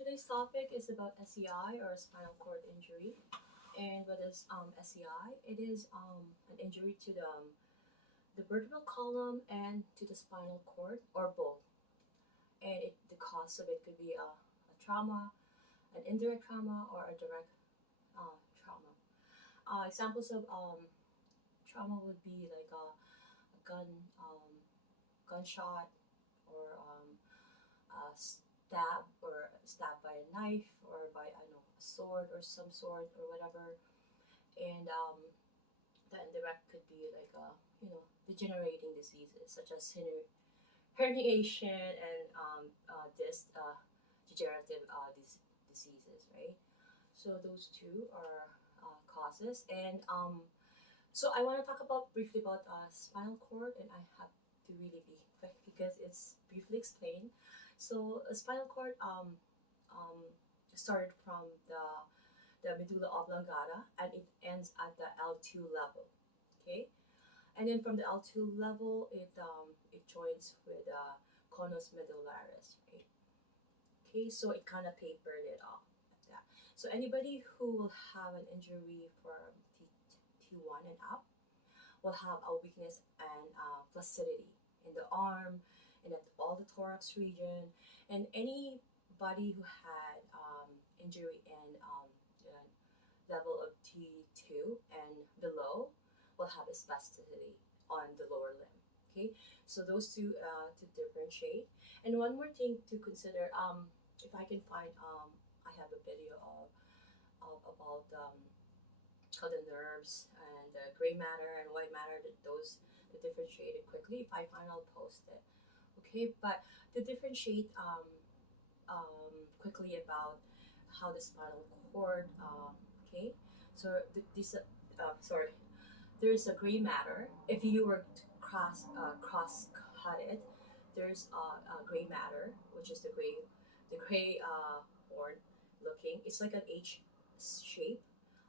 today's topic is about SCI or spinal cord injury. And what is SCI? It is an injury to the vertebral column and to the spinal cord, or both. And the cause of it could be a trauma, an indirect trauma, or a direct trauma. Examples of trauma would be like a gunshot, or stabbed by a knife, or by I don't know, a sword or some sort or whatever. And the indirect could be like degenerating diseases such as herniation and disc degenerative diseases, right? So those two are causes. And so I want to talk about briefly about spinal cord, and I have to really be quick because it's briefly explained. So a spinal cord um, started from the medulla oblongata, and it ends at the L2 level. Okay, and then from the L2 level, it joins with conus medullaris, right? Okay, so it kind of tapered it off like that. So anybody who will have an injury from T1 and up will have a weakness and flaccidity in the arm and at all the thorax region. And anybody who had injury in the level of T2 and below will have a spasticity on the lower limb. Okay, so those two to differentiate. And one more thing to consider, if I can find, I have a video of about how the nerves and the gray matter and white matter, that those that differentiated quickly. If I find, I'll post it. Okay, but to differentiate quickly about how the spinal cord. Okay, so this sorry, there's a gray matter. If you were to cross cut it, there's a gray matter, which is the gray horn looking. It's like an H shape.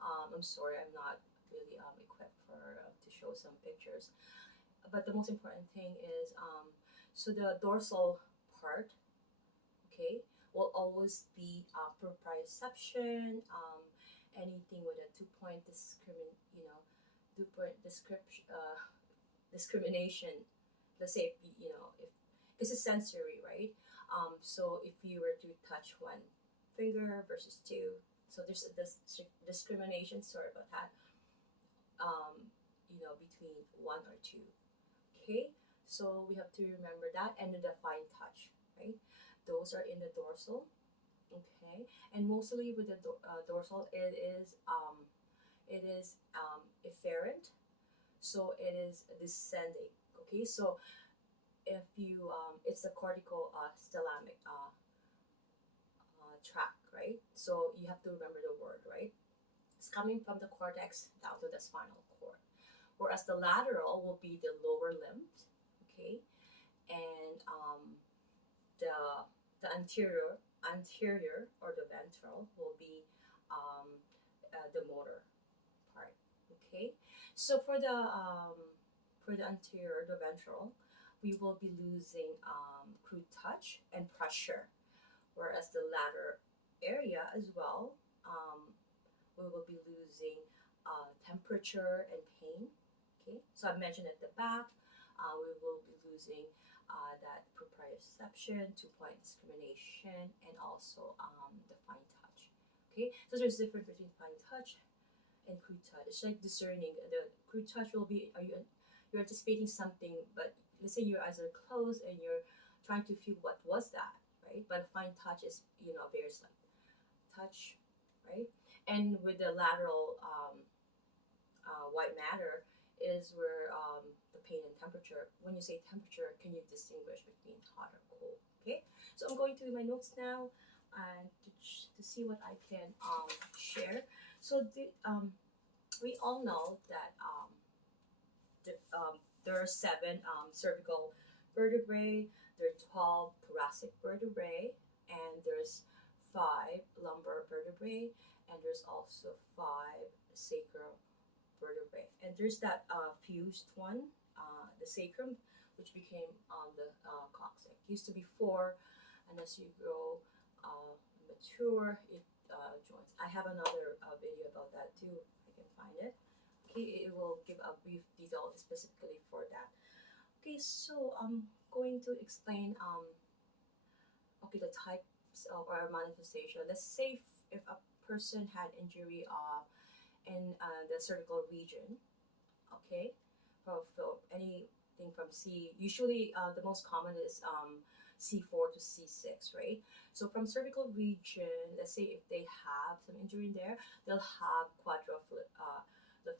I'm sorry, I'm not really equipped for to show some pictures. But the most important thing is, so the dorsal part, okay, will always be proprioception. Anything with a 2 point discrimination. Let's say if, if because it's sensory, right? So if you were to touch one finger versus two, so there's a discrimination, sorry about that, between one or two. Okay, so we have to remember that, and the fine touch, right? Those are in the dorsal. Okay, and mostly with the dorsal, it is efferent, so it is descending. Okay, so if you it's a cortical thalamic track, right? So you have to remember the word, right? It's coming from the cortex down to the spinal cord, whereas the lateral will be the lower limbs, okay, and the anterior or the ventral will be the motor part. Okay, so for the anterior, the ventral, we will be losing crude touch and pressure, whereas the lateral area as well, we will be losing temperature and pain. Okay, so I mentioned at the back, we will be losing that proprioception, 2 point discrimination, and also the fine touch. Okay, so there's a difference between fine touch and crude touch. It's like discerning. The crude touch will be, you're anticipating something, but let's say your eyes are closed and you're trying to feel what was that, right? But a fine touch is, very slight touch, right? And with the lateral white matter is where the pain and temperature. When you say temperature, can you distinguish between hot or cold? Okay, so I'm going to my notes now and to see what I can share. So we all know that there are seven cervical vertebrae, there are 12 thoracic vertebrae, and there's five lumbar vertebrae, and there's also five sacral vertebrae. And there's that fused one, the sacrum, which became the coccyx. It used to be four, and as you grow mature joints. I have another video about that too. If I can find it. Okay, it will give a brief detail specifically for that. Okay, so I'm going to explain okay, the types of or manifestation. Let's say if a person had injury in the cervical region, okay, for anything from C. Usually, the most common is C4 to C6, right? So from cervical region, let's say if they have some injury in there, they'll have the,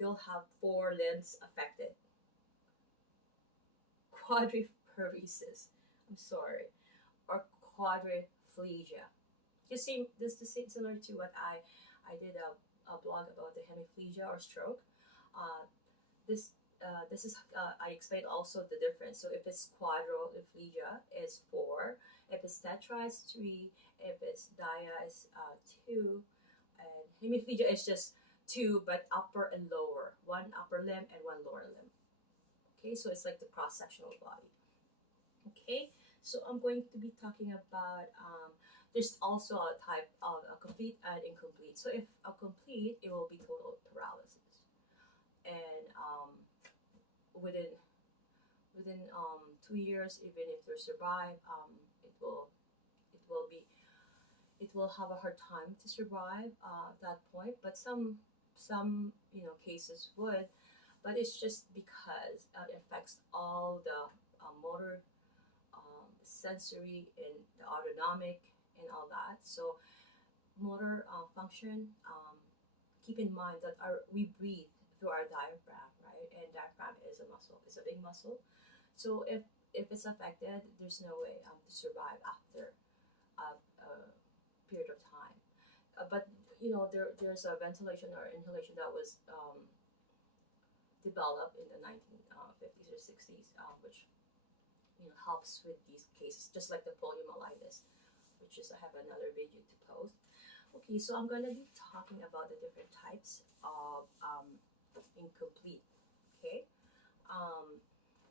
they'll have four limbs affected. Quadriparesis. I'm sorry, or quadriplegia. You see, this is similar to what I did a blog about the hemiplegia or stroke. Uh, this is I explained also the difference. So if it's quadriplegia is 4, if it's tetra is 3, if it's dia is 2, and hemiplegia is just 2 but upper and lower, one upper limb and one lower limb. Okay, so it's like the cross sectional body. Okay, so I'm going to be talking about there's also a type of a complete and incomplete. So if a complete, it will be total paralysis, and within 2 years, even if they survive, it will it will be it will have a hard time to survive that point. But some cases would, but it's just because it affects all the motor, sensory, and the autonomic, and all that. So motor function. Keep in mind that we breathe through our diaphragm, right? And diaphragm is a muscle. It's a big muscle. So if it's affected, there's no way to survive after a period of time. But there's a ventilation or inhalation that was developed in the 1950s or 60s, which helps with these cases, just like the poliomyelitis, which is I have another video to post. Okay, so I'm gonna be talking about the different types of incomplete. Okay,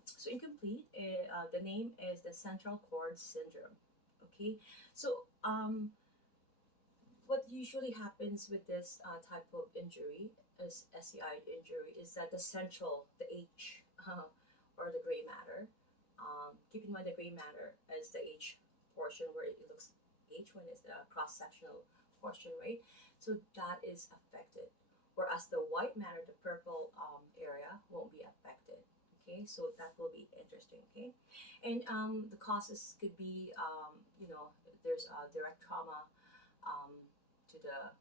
so incomplete, the name is the central cord syndrome. Okay, so what usually happens with this type of injury, is SCI injury, is that the H, or the gray matter. Keep in mind the gray matter as the H portion where it looks H when it's the cross sectional portion, right? So that is affected, whereas the white matter, the purple area, won't be affected. Okay, so that will be interesting. Okay, and the causes could be there's a direct trauma to the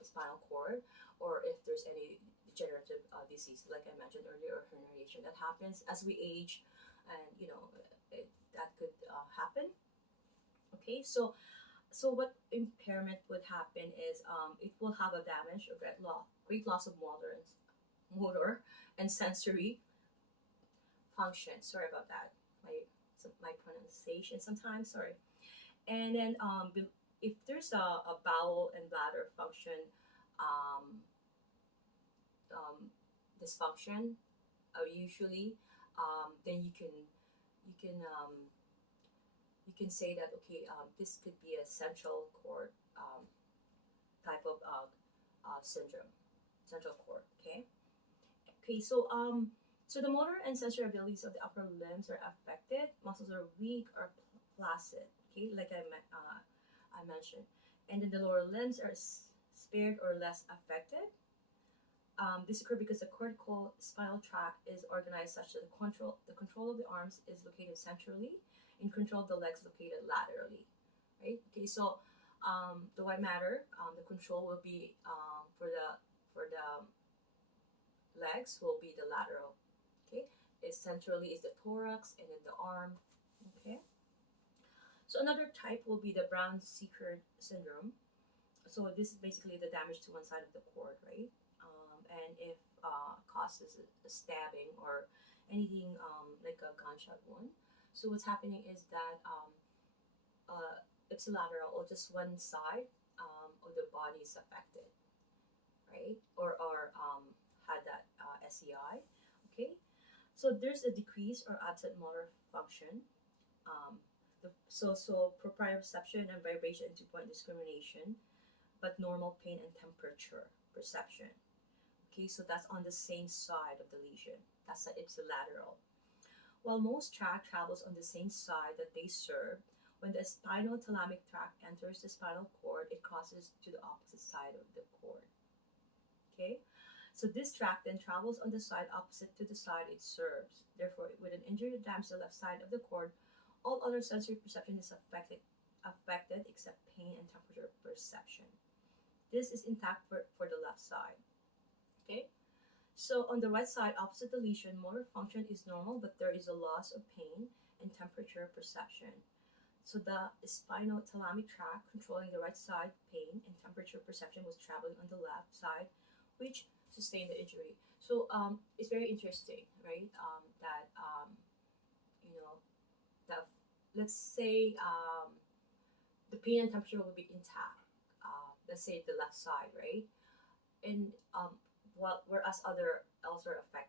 spinal cord, or if there's any degenerative disease, like I mentioned earlier, or herniation that happens as we age, and that could happen. Okay, so what impairment would happen is it will have a damage or great loss of motor and sensory function. Sorry about that. My pronunciation sometimes. Sorry. And then if there's a bowel and bladder function um, dysfunction, usually, then you can say that okay, this could be a central cord type of syndrome, central cord. Okay. Okay. So the motor and sensory abilities of the upper limbs are affected. Muscles are weak or flaccid. Okay, like I mentioned, and then the lower limbs are spared or less affected. This occurs because the cortical spinal tract is organized such that the control of the arms is located centrally, and control of the legs located laterally. Right. Okay. So the white matter, the control will be for the legs will be the lateral. Okay. It's centrally is the thorax, and then the arm. Okay. So another type will be the Brown-Sequard syndrome. So this is basically the damage to one side of the cord, right? And if causes a stabbing or anything like a gunshot wound. So what's happening is that ipsilateral, or just one side of the body is affected, right? Or had that SCI. Okay, so there's a decrease or absent motor function. Um, So proprioception and vibration and 2-point discrimination, but normal pain and temperature perception. Okay, so that's on the same side of the lesion. That's the ipsilateral. While most tract travels on the same side that they serve, when the spinal thalamic tract enters the spinal cord, it crosses to the opposite side of the cord. Okay, so this tract then travels on the side opposite to the side it serves. Therefore, with an injury that damages the left side of the cord, all other sensory perception is affected except pain and temperature perception. This is intact for the left side. Okay, so on the right side, opposite the lesion, motor function is normal, but there is a loss of pain and temperature perception. So the spinal thalamic tract controlling the right side pain and temperature perception was traveling on the left side, which sustained the injury. So it's very interesting, right? That you know that let's say the pain and temperature will be intact. Let's say the left side, right? And whereas other elsewhere affected.